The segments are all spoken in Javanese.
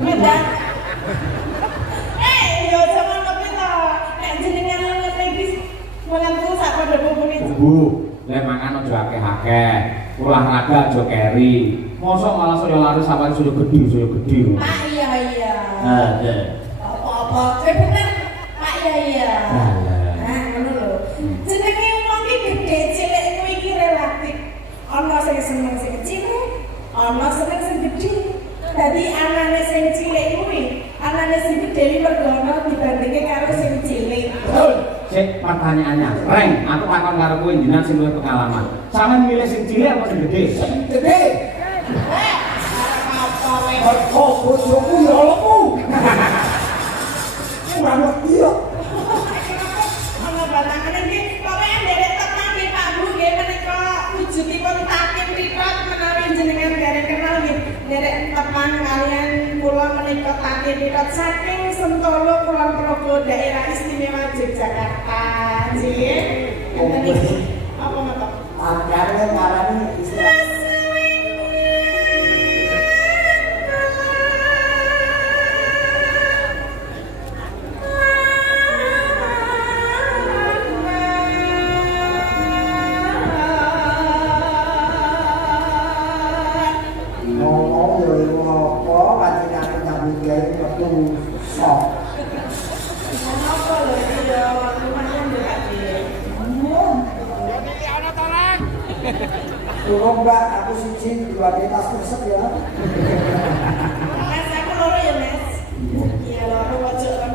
Medan. Yo jaman kopi to. Nek jenengan ngene iki menentu sak padha bubune. Bu, lek mangan aja akeh-akeh. Olahraga aja keri. Mosok malah saya lari sampai saya gede. Pak iya. Iya. Apa-apa, bener. Pak iya. Nah, ngono lho. Jenenge wong iki gede cilik kuwi iki relatif. Ana sing seneng sing kecil, ana seneng sing gede. Dadi anane sing cilik kuwi, anane sing gede iki mergono dibandingke karo sing cilik. Betul. Sik pertanyaannya, Reng, aku takon karo kowe jenengan sing luwih pengalaman. Sampeyan milih sing cilik apa sing gede? Sing gede. Apa wae? Kok bojoku ya lemu. Ora ngerti ya. Ana batangan iki pokoke nderek tenan nggih Pak Bu nggih menika wujudipun takim ripat menawi jenengan derek kenal nggih nderek teman kalian kula menika takim ripat saking Sentolo Kulon Progo daerah istimewa Yogyakarta nggih. Enten iki apa ngono? Akhirnya ngarani istilah ngomong ya ngopo panjenengan nyambut gawe metu sok. Apa lho iki ya lumayan lho Pak nggih. Turun mbak, aku siji dua tas resep ya. Mas aku loro ya Mas. Iya loro ojo kan.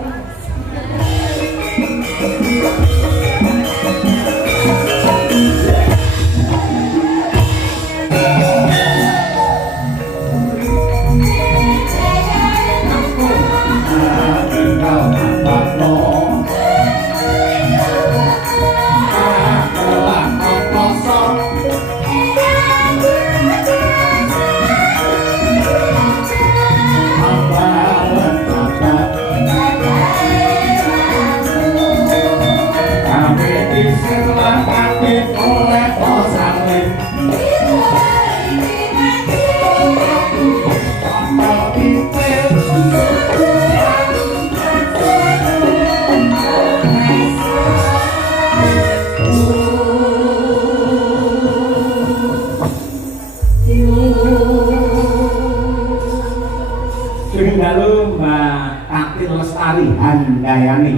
Lalu Mbak Tatin Lestari Handayani.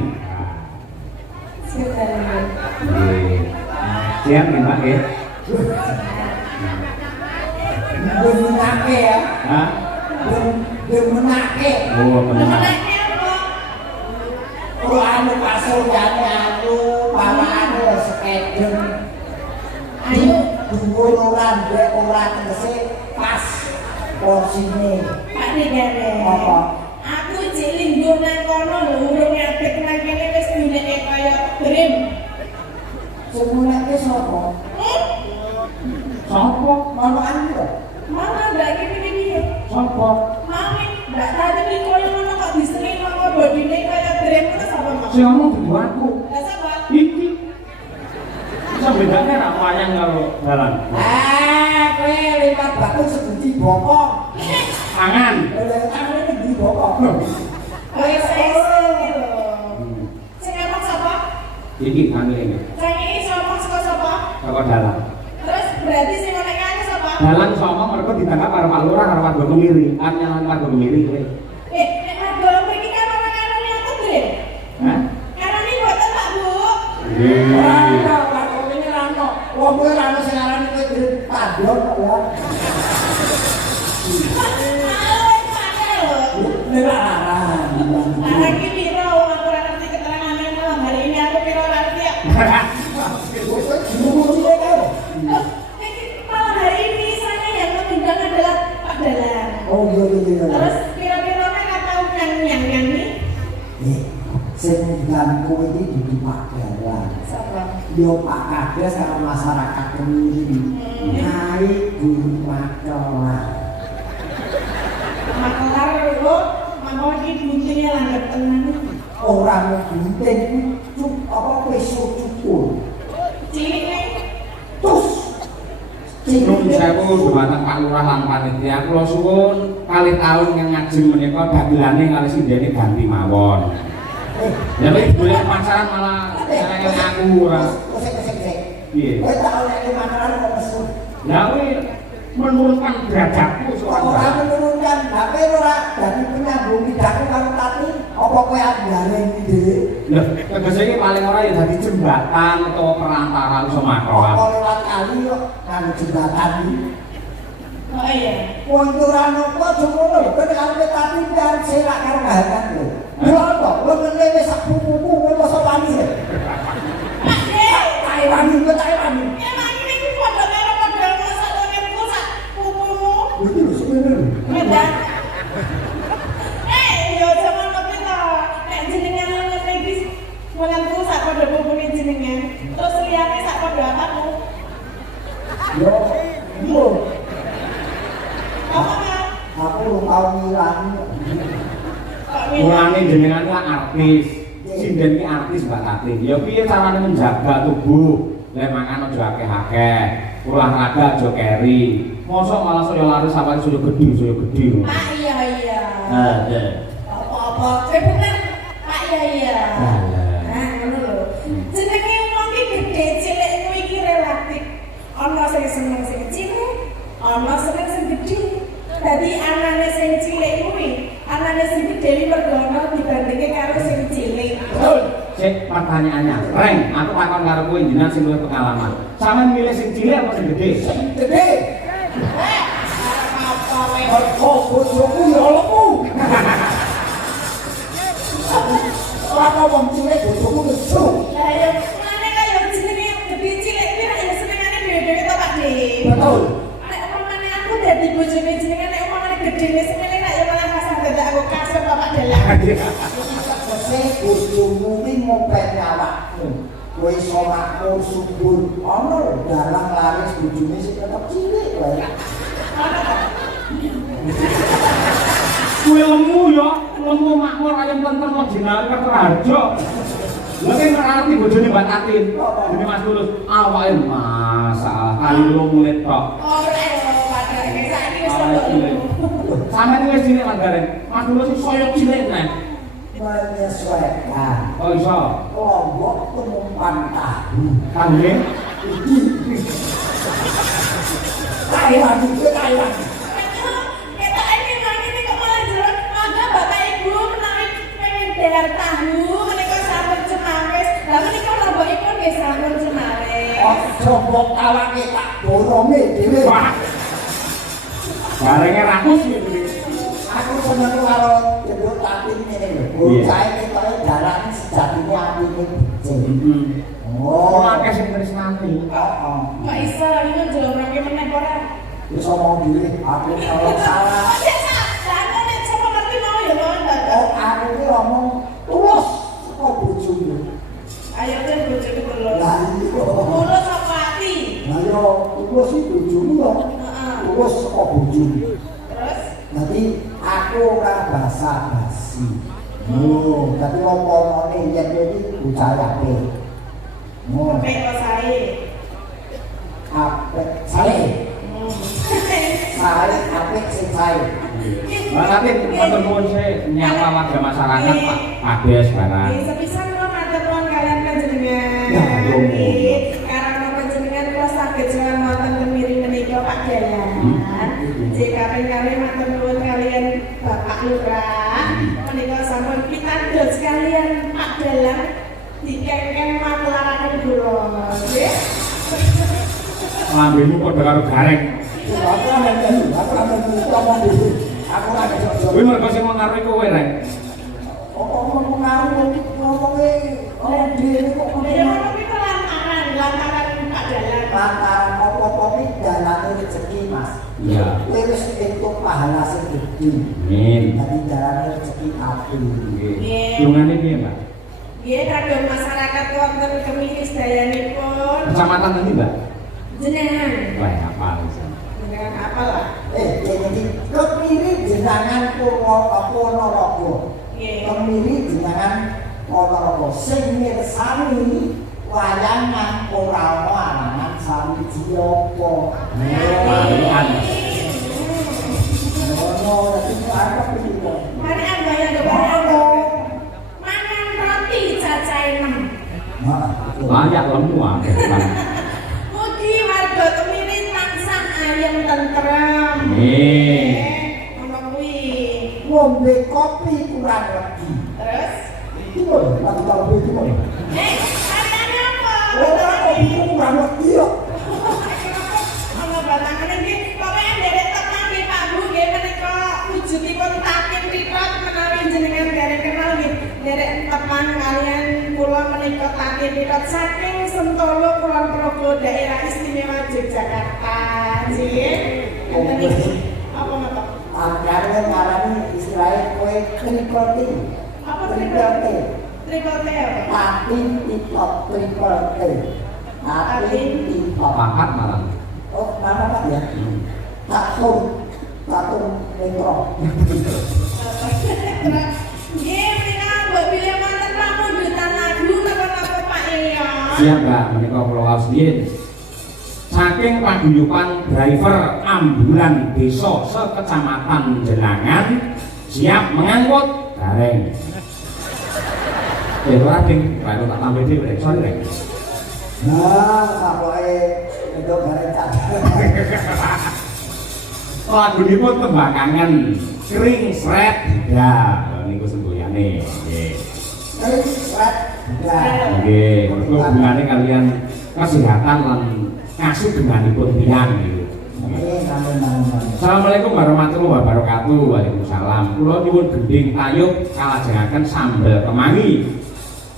Siap nih Mbak ya? Belum menake ya. Hah? Belum menake. Oh benar. Kalau anu kasurjane anu pawakane sekedeng. Ayo Dhuwur ora ndek ora tegese pas porsine. Pak Negara. Apa? Aku cek linggo nang kono lho urung ngadeg nang kene wis duneke kaya brim. Sing menake sapa? Sopo? Mama anu. Mana ndak iki piye? Sopo? Mami, ndak tadi iki koyo ngono kok disengin kok bodine kaya brim terus apa Mas? Si ngomong dulu aku. Lah sapa? Iki. Bisa bedanya ra wayang karo dalan. Kowe lipat batu sebuti bokok. Mangan. Lah tangan iki di bokok. Wis lho. Sing ngomong sapa? Iki ngene iki. Sing iki ngomong sapa? Kok dalan. Terus berarti sing ngene kene sapa? Dalan sama mereka ditangkap karo Pak Lurah karo Warga Kemiri. Anyalan Warga Kemiri kowe. Nek Warga mriki kan ora karone aku brim. Hah? Karone mboten Pak Bu. Ora Pak ini ra ono. Wong kowe ra ono sing arani kowe dhewe tandon kok ya. Nek ra Lah iki piro wong aku ora ngerti keterangane malam hari ini aku piro ora ngerti ya. Malam hari ini saya yang mengundang adalah Pak Dalan. Oh iya. Terus piro-piro kan tahu yang ini. Sing ngundang kowe iki dudu Pak Dalan. Sapa? Yo Pak Kades karo masyarakat Kemiri. Hai guru makelar. Makelar lho, mama iki buntinya langgep tenan. Ora gunting cuk apa pisau cukur. Cilik nih. Terus Nuwun sewu dumateng Pak Lurah lan panitia kula suwun kali tahun yang ngajeng menika dagelane kali sindene ganti mawon. Ya wis boleh pacaran malah saya aku ora. Piye? Kowe tak oleh makanan kok mesu. Ya kuwi menurunkan derajatku soalnya. Ora menurunkan, tapi ora dadi penyambung lidahku karo tati, apa kowe andare iki dhewe? Lho, tegese iki paling ora ya dadi jembatan utawa perantara iso makroan. Apa lewat kali kok karo jembatan iki. Oh iya. Wong ora nopo jomono, kowe karo tati biar selak karo bahagan lho. Lho to, wong ngene wis sak pupuku kowe mosok wani. Pak Dek. Taiwan iki Taiwan. Emang ini ku padha karo padha masak ngene sak pupumu. Iki lho sebenarnya. Beda. Yo jaman kopi to. Nek jenengan ngene iki menentu sak padha pupune jenengan. Terus liyane sak padha apaku. Yo, yo. Apa kan? Aku lu tau ngilangi. Mulane jenengan ku artis. Sinden ki artis Mbak Tati. Ya piye carane menjaga tubuh? Lek mangan aja akeh-akeh. Olahraga aja keri. Mosok malah saya lari sampai sudah gede. Pak iya. Ya. Apa-apa. Cepetan. Pak iya. Lah. Nah, ngono lho. Jenenge wong iki gede cilik kuwi iki relatif. Ana sing seneng sing cilik, ana seneng sing gedhe. Dadi anane sing cilik kuwi, anane sing gedhe iki mergono dibandingke karo sing cilik. Betul. Cek pertanyaannya. Reng, aku takon karo kowe jenengan sing luwih pengalaman. Sampeyan milih sing cilik apa sing gede? Gede. Apa wae. Oh, bojoku ya lemu. Ora wong cilik bojoku nesu. Lah ya ngene kaya jenenge gede cilik kuwi nek senengane dhewe-dhewe to Pak De. Betul. Nek omongane aku dadi bojone jenengan nek omongane gedene senengane nek ya malah kasar dadak aku kasar Bapak Dalang. Sese bojomu ki ngopeni awakmu. Kowe iso makmur subur. Ono lho dalang laris bojone sing tetep cilik wae. Kue lemu makmur ayam tentrem kok jenenge Kertarjo. Lha ki ngerti bojone Mbak Tatin. Dene Mas Tulus, awake masalah kali lumet tok. Ora padahal saiki wis padha. Sampeyan wis cilik manggaren. Mas Tulus sing saya cilik neh. Menyesuaikan. Oh iso. Lombok tumumpan tahu. Kangge Taiwan itu Taiwan. Kita ini ngene kok malah jelek. Mangga Bapak Ibu menawi pengen dahar tahu menika sampun cemawis. Lah menika lambokipun nggih sampun cemawis. Coba tawake tak boronge dhewe. wah. Barenge rakus iki. Aku seneng karo jebul tapi ngene lho. Bocah iki kaya darane sejatine atine becik. Oh, Ora akeh sing tresnani. heeh. Mbak Isa ini jolomake meneh ora. Wis omong dhewe, aku kalau salah. Lah nek sapa ngerti mau ya mau Mbak. Oh, aku ki omong tulus kok bojomu. Ayo ten bojoku lho. Lah iya. Mulus apa ati? Lah yo tulus iki bojomu yo. Heeh. Tulus kok bojomu. Terus Jadi aku ora basa-basi. Tapi ngomongane yen iki bocah apik. sampai kok sae. Apik sae. Sae apik sing sae. Mbak Tatin, matur nuwun sih nyapa warga masyarakat Pak Ades barang. Nggih, sepisan kula matur nuwun kalian panjenengan. Ya, yo. Nggih, karena panjenengan kula saged sowan wonten temiri menika Pak Dalang. Jika kali matur nuwun kalian Bapak Lurah. Menika sampun pitados kalian Pak Dalang dikengken matlaraken kula. Nggih. Lambemu padha karo gareng. Aku amen ngomong dhewe. Aku ora cocok. Kuwi mergo sing mengaruhi kowe rek. Ngomong ngomongnya dhewe kok Ya ngono kuwi lantaran Pak Dalang. lantaran apa-apa iki dalane rezeki Mas. Iya. Kowe wis entuk pahala sing gedhe. Amin. Dadi dalane rezeki apik. Nggih. Dungane piye, Mbak? Nggih, kagem masyarakat wonten Kemiri sedayanipun Kecamatan nanti, Mbak? jenengan. Wah, apa iki? Jenengan apalah? Jadi kemiri jenengan Ponorogo. Nggih. Kemiri jenengan Ponorogo. Sing mirsani wayangan ora ana arangan sawiji apa. Palihan. Ngono tentrem. Ngono kuwi. Ngombe kopi kurang lagi. Terus? Iki lho, lagi kopi iki lho. Arane apa? Ora kopi kurang lagi yo. Ana batangan iki pokoke nderek tenan nggih Pak Bu nggih menika wujudipun takim ripat menawi jenengan derek kenal nggih. Nderek teman kalian kula menika takim ripat saking Sentolo Kulon Progo daerah istimewa Yogyakarta. Nggih. Enten iki. Apa ngono? Akhirnya ngarani istilahnya kue triple Apa triple T. Triple T apa? Tatin titop triple T. Tatin titop. Pakat malah. Oh, mana Pak ya? Tatung metro. Nggih, menika mbok bilih wonten pamundutan lagu napa-napa Pak ya. Siap Mbak, menika kula waos nggih. Saking paguyuban driver ambulan desa sekecamatan Jenangan siap mengangkut gareng. Ora ding, baru tak tambahi dhewe rek, sorry rek. Nah, sapoke ndok gareng tak. Lagunipun tembang kangen kering sret ya niku semboyane nggih. Kering sret ya. Nggih, mergo hubungane kalian kesehatan lan kasugenganipun tiyang niku. Assalamualaikum warahmatullahi wabarakatuh. Waalaikumsalam. Kula nyuwun gending tayub kalajengaken sambel kemangi.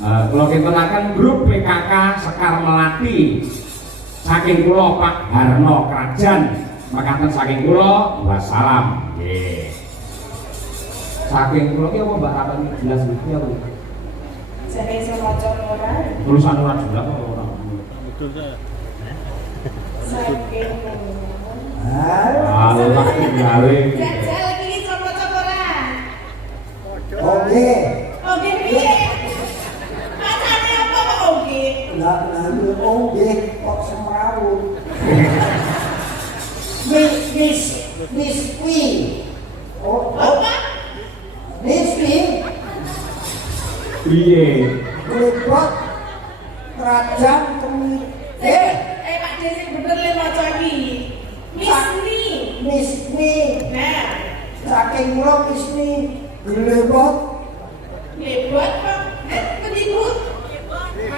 Kula kintenaken grup PKK Sekar Melati. Saking kula Pak Harno Krajan. Makaten saking kula wassalam. Nggih. Saking kula ki apa Mbak Rapan jelas iki apa? Jare iso maca ora? Tulisan ora jelas apa ora? Betul saya. Saking Allah gawe. Jajal iki iso maca ora? Oke. Oke piye? Macane apa kok oke? Lah oke kok semrawut. Nispi. Oh, Apa? Nispi. Piye? Lebot kerajaan kemiri. Pak Desi bener le maca iki. Misni. Misni. Nah, Saking kula misni gelebot. lebot kok. Penipu.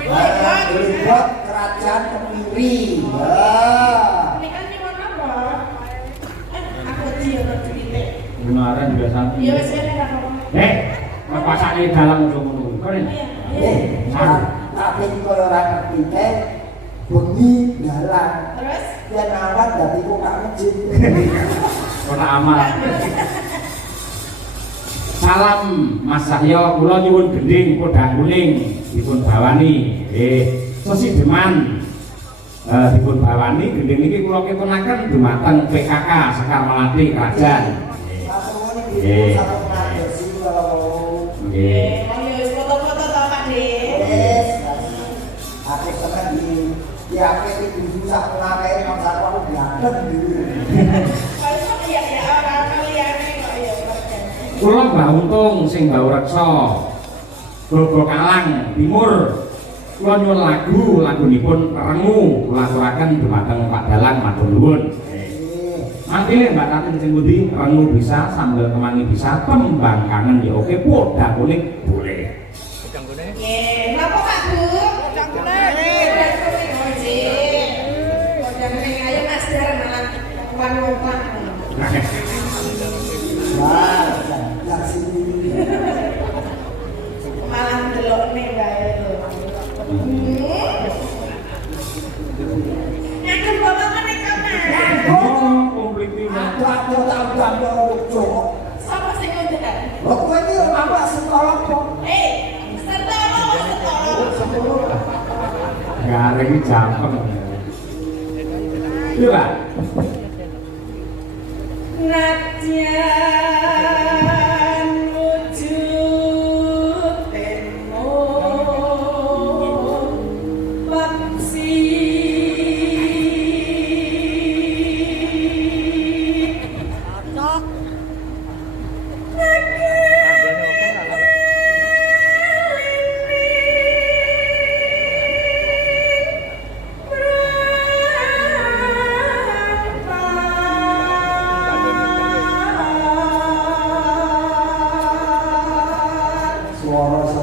Gelebot kerajaan kemiri. Ya. Ini kan nyuwun apa? Aku dia ora duwite. Benaran juga satu. Ya wis kene ra apa. Pasake dalang ngono. Keren. Tapi kalau orang ngerti bengi dalang. Terus Dia nawar dari kok masjid. Ora amal. Salam Mas Sahyo, kula nyuwun gending kodang kuning dipun bawani. Sesideman dipun bawani gending niki kula ketunaken dumateng PKK Sekar Melati Krajan. Nggih. Nggih. ayo wis foto-foto to Pak De. Yes. Aku seneng di HP itu sak ngakai mangsa aku diadem dulu. Kalau iya ya orang liyane kok ya. Kula Mbah Untung sing Mbah Reksa. Bogo Kalang Timur. Kula nyuwun lagunipun Rengu kula aturaken dumateng Pak Dalang matur nuwun. Nanti Mbak Tatin sing pundi Rengu bisa, sambel kemangi bisa, tembang kangen ya oke, podang kuning boleh. Nggih, napa Pak Bu? Podang kuning. Podang kuning ayo Mas Dar malah wan-wan. Wah, yang sini. Malah delokne bae lho. Ngagem bapak menika Mas. Oh, komplit ini. Aku tak lucu. Sapa sing ngundang? Lho kowe iki apa setolok kok? Setolo. Gareng iki jampeng. Iya, Pak. Nadyan wujud temu paksi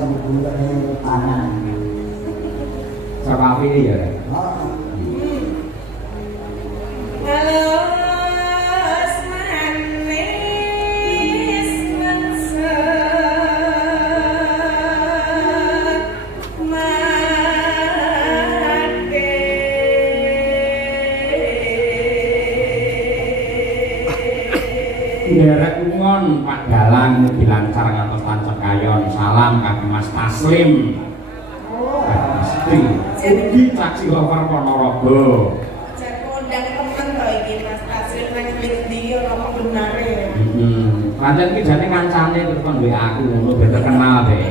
dibulani tangan. Saka iki ya. Halo manis Derek ngon Pak Dalang dilancar ngantos tancep kayon. Salam kagem Mas Taslim. Pasti. Ugi caci over Ponorogo. jan kondang temen to iki Mas Taslim nang ndi ora benare. Pancen iki jane kancane terus kon WA aku ngono ben terkenal deh.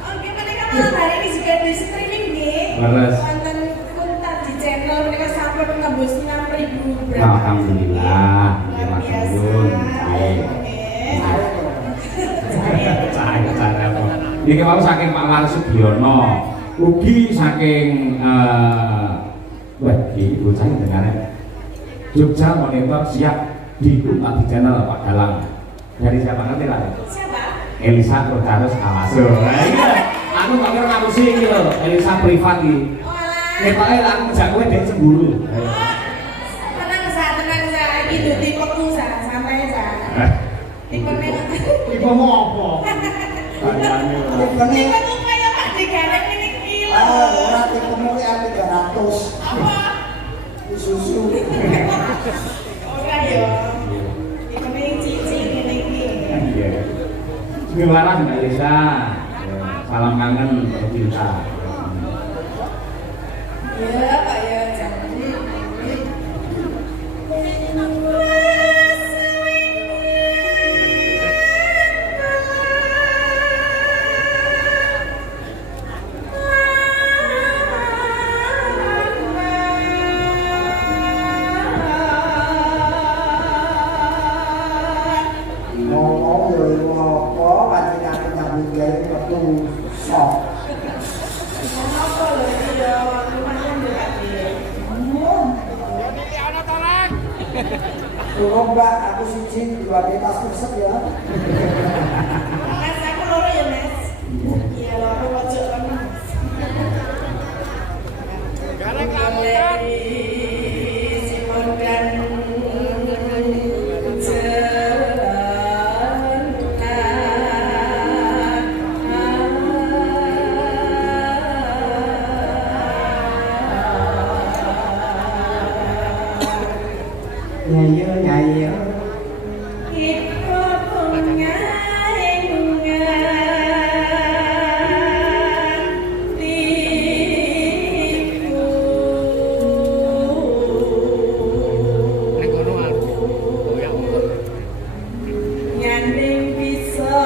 Oke, mereka malam hari ini juga di streaming nih. Leres. Konten Kunta di channel mereka sampai menembus 6.000 berapa? Alhamdulillah. Luar biasa. Baik. Cahaya apa? Niki mau saking Pak Lar Sugiono, ugi saking wah iki bocah dengarnya. Jogja Monitor siap dibuka di channel Pak Dalang. Dari siapa ngerti lah? Siapa? Elisa Rodarus Kawaso. Aku gak kira ngapusi iki lho, Elisa privat iki. Ketoke aku ngejak kowe dek cemburu. Tenang sa, gitu tipeku sa, santai sa. Tipenya Tipe mau apa? Kayane. tipeku kayak Pak Digareng ini kilo. Ora tikemu ki 300. Apa? Susu. Ora ya. Tipenya cici ngene iki. Iya. Selamat Mbak Elisa. Salam kangen tercinta. Ya, Pak ya, jangan. Ngomong yo ngopo panjenengan nyambut gawe metu sok. Apa lho iki ya, lumayan dekat iki. Tolong Mbak, aku siji dua tas resep ya. Mas aku loro ya, Mas. Iya, loro pojok kan. Gareng lamukan. Simon dan Nyayo nyayo. Iko nyanding bisa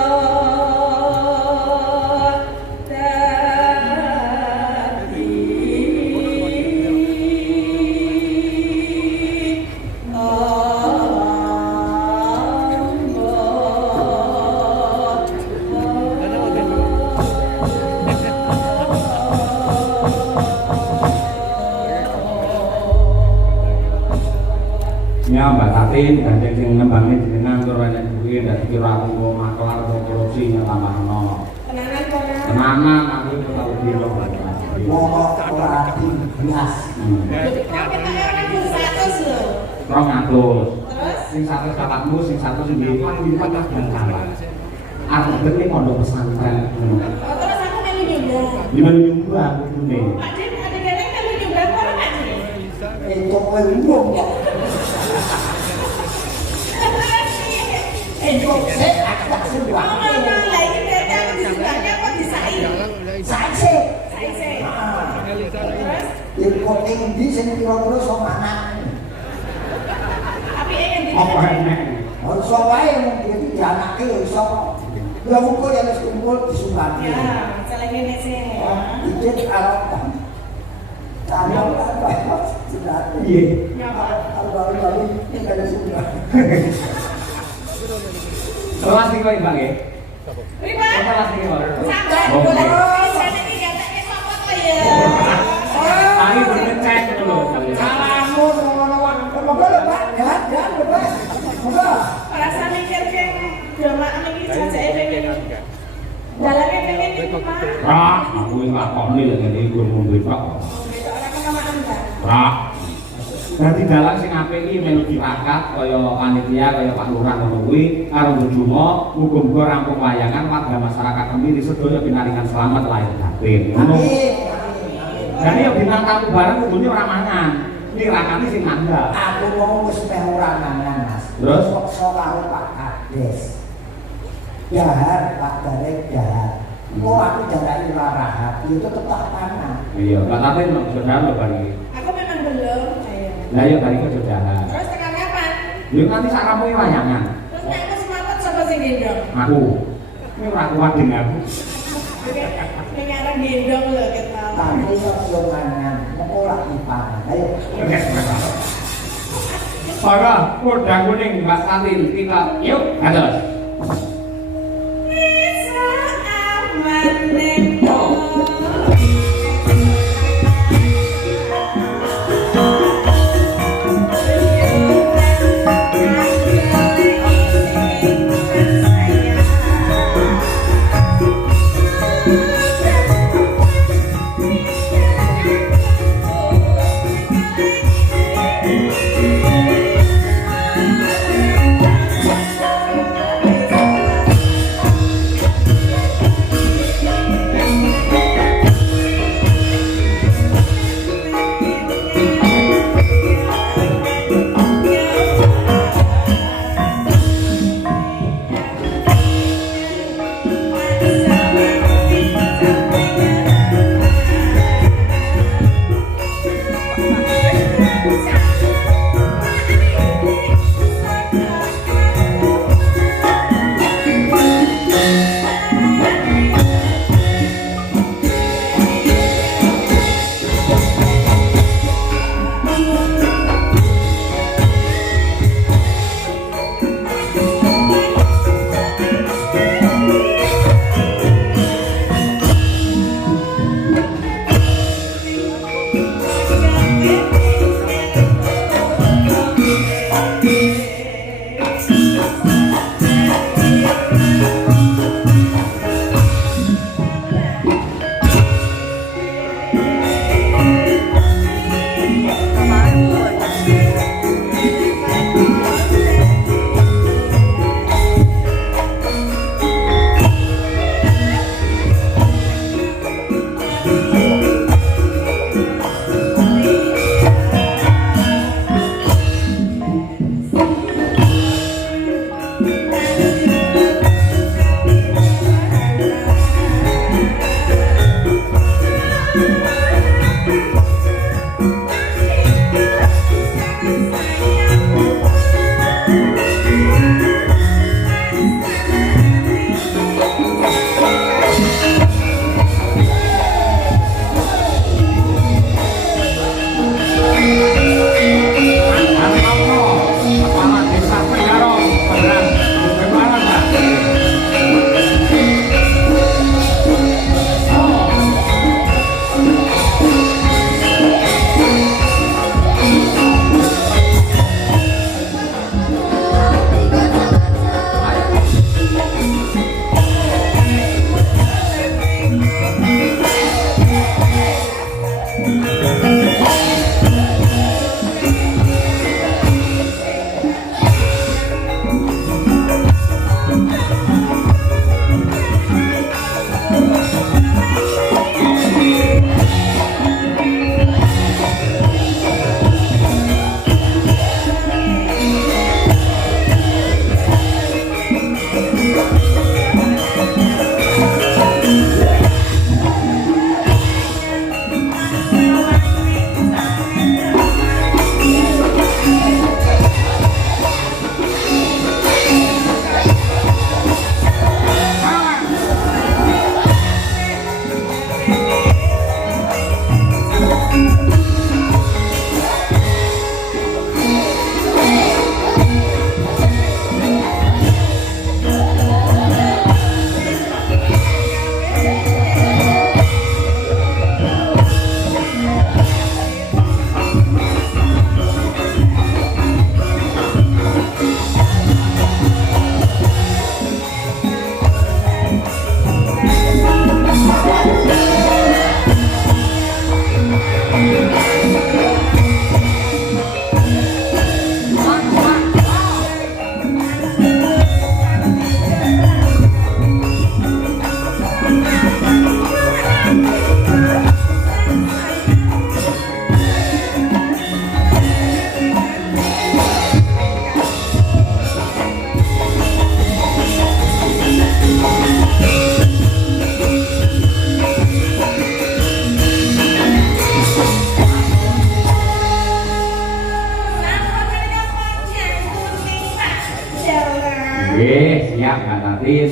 Ya Mbak Tatin gandeng sing nembangin jenengan tur enek duwe dadi kira aku mau maklar atau korupsi tambahno. tenanan kono. Tenanan aku tau dino. Ngomong ora diblas. Rong atus. Terus? Sing 100 kakakmu, sing 100 sing di lipat lah dan salah. Aku dene pondok pesantren. Terus aku melu nyumbang. Gimana juga aku dune. Pak Din, adegannya melu nyumbang apa Pak Din? Itu pelung ya. Itu sik aku tak Oh, sembah. ngomong lah ini berarti aku disumbangnya apa disai? Saise. Sai. Terus? Info ning ndi sing kira-kira sok anak. Tapi yang di Apa enek? Ora sok wae mung dadi dianake ya iso. Ya mugo ya wis kumpul disumbangke. Ya, celenge nek sih. Dikit arep. Tanam apa? Sudah. Iya. Ya, Pak. Baru-baru ini ada sumbang. Kelas iki kok Mbak nggih. Riba. Kelas iki kok. Sabar, Oke. boleh. Bisa nih gatake sapa to ya? Tadi bercek itu loh. Salamu ngono wae. Moga lho Pak, ya, bebas. Moga. Rasa mikir ke drama iki jajake pengen. Dalane pengen iki Rak, aku yang lakoni yang ini gue ngombe tok. Orang kenamaan kan? Rak. Dadi dalang sing apik iki melu dirakat kaya panitia kaya Pak Lurah ngono kuwi karo Bojomo muga-muga rampung layangan warga masyarakat kami sedaya pinaringan selamat lahir batin. Ngono. Dan yo bintang tamu bareng kudune ora mangan. Nirakati sing mandhap. Aku mau wis meh ora mangan, Mas. Terus sok karo Pak Kades. Dahar, Pak Darek dahar. Kok aku jarang ora rahat, itu tetap tanah. iya, Mbak Tatin sudah lho bari. Aku memang belum. Ayo. Lah yo bari sudah. Terus tekan kapan? Yo nanti sak rampung layangan. Terus nek aku semaput sapa sing gendong? Aku. Ini ora kuat dengan aku. Ning arep gendong lho kita. Tapi yo mangan, mengko lak dipangan. Ayo. Para kuda kuning Mbak Tatin kita yuk atas. Bisa aman ning Nggih, siap Mbak Tatin.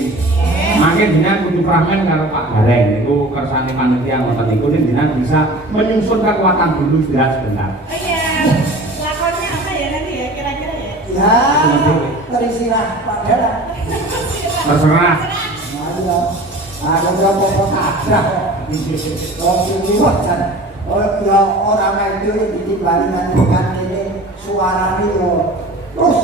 Mangke jenengan kudu pramen karo Pak Gareng niku kersane panitia ngoten niku jenengan bisa menyusun kekuatan dulu sebentar. Oh iya, lakonnya apa ya nanti ya kira-kira ya? Ya, terisilah Pak Gareng. Terserah. Ayo, aku udah mau tabrak. Wong liwat jan. Ya orang itu ditimbali dengan ini suarane yo terus